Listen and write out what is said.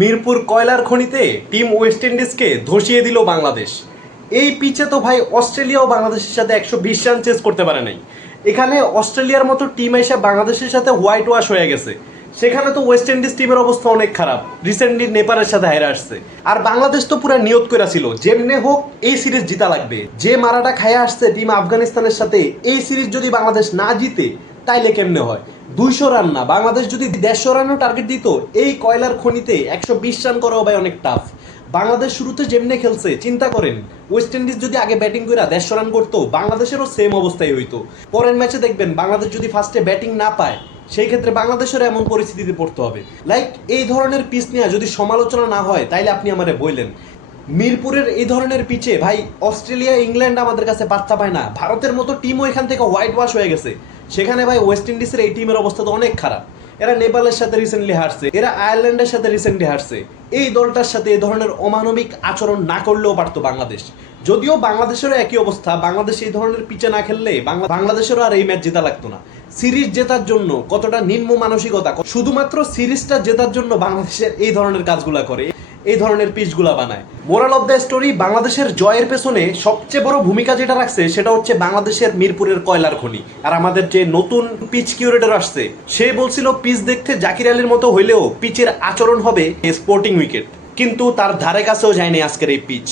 মিরপুর কয়লার খনিতে team West ইন্ডিজকে ধসিয়ে দিল বাংলাদেশ। এই পিচে তো ভাই অস্ট্রেলিয়াও বাংলাদেশের সাথে 120 রান চেস করতে পারে নাই। এখানে অস্ট্রেলিয়ার মতো টিম এসে বাংলাদেশের সাথে হোয়াইট ওয়াশ হয়ে গেছে। সেখানে তো ওয়েস্ট ইন্ডিজ টিমের অবস্থা অনেক খারাপ, রিসেন্টলি নেপালের সাথে হেরে আসছে। আর বাংলাদেশ তো পুরো নিয়ত করে ছিল যেমনে হোক এই সিরিজ জিতা লাগবে। যে মারাটা খাইয়া আসছে টিম আফগানিস্তানের সাথে, এই সিরিজ যদি বাংলাদেশ না জিতে তাইলে কেমনে হয়? 200 রান না, বাংলাদেশ যদি 150 রানও টার্গেট দিত, এই কয়লার খনিতে 120 রান করাও ভাই অনেক টাফ। বাংলাদেশ শুরুতে যেমনে খেলছে চিন্তা করেন, ওয়েস্ট ইন্ডিজ যদি আগে ব্যাটিং করে 150 রান করতো, বাংলাদেশেরও সেম অবস্থাই হইতো। পরের ম্যাচে দেখবেন বাংলাদেশ যদি ফার্স্টে ব্যাটিং না পায়, সেই ক্ষেত্রে বাংলাদেশের এমন পরিস্থিতিতে পড়তে হবে। লাইক এই ধরনের পিচ নিয়ে যদি সমালোচনা না হয় তাইলে আপনি আমারে বললেন। মিরপুরের এই ধরনের পিচে ভাই অস্ট্রেলিয়া ইংল্যান্ড আমাদের কাছে পাত্তা পায় না। ভারতের মতো টিমও এখান থেকে হোয়াইট ওয়াশ হয়ে গেছে। সেখানে ভাই ওয়েস্ট ইন্ডিজের এই টিমের অবস্থা তো অনেক খারাপ। এরা নেপালের সাথে রিসেন্টলি হারছে, এরা আয়ারল্যান্ডের সাথে রিসেন্টলি হারছে। এই দলটার সাথে এই ধরনের অমানবিক আচরণ না করলেও পারতো বাংলাদেশ। যদিও বাংলাদেশেরও একই অবস্থা, বাংলাদেশ এই ধরনের পিচে না খেললে বাংলাদেশেরও আর এই ম্যাচ জেতা লাগতো না। সিরিজ জেতার জন্য কতটা নিম্ন মানসিকতা, শুধুমাত্র সিরিজটা জেতার জন্য বাংলাদেশের এই ধরনের কাজগুলা করে, এই ধরনের পিচগুলা বানায়। মোরাল অফ দ্য স্টোরি, বাংলাদেশের জয়ের পেছনে সবচেয়ে বড় ভূমিকা যেটা রাখছে সেটা হচ্ছে বাংলাদেশের মিরপুরের কয়লার খনি। আর আমাদের যে নতুন পিচ কিউরেটর আসছে, সে বলছিল পিচ দেখতে জাকির আলীর মতো হইলেও পিচের আচরণ হবে স্পোর্টিং উইকেট, কিন্তু তার ধারে কাছেও যায়নি আজকের এই পিচ।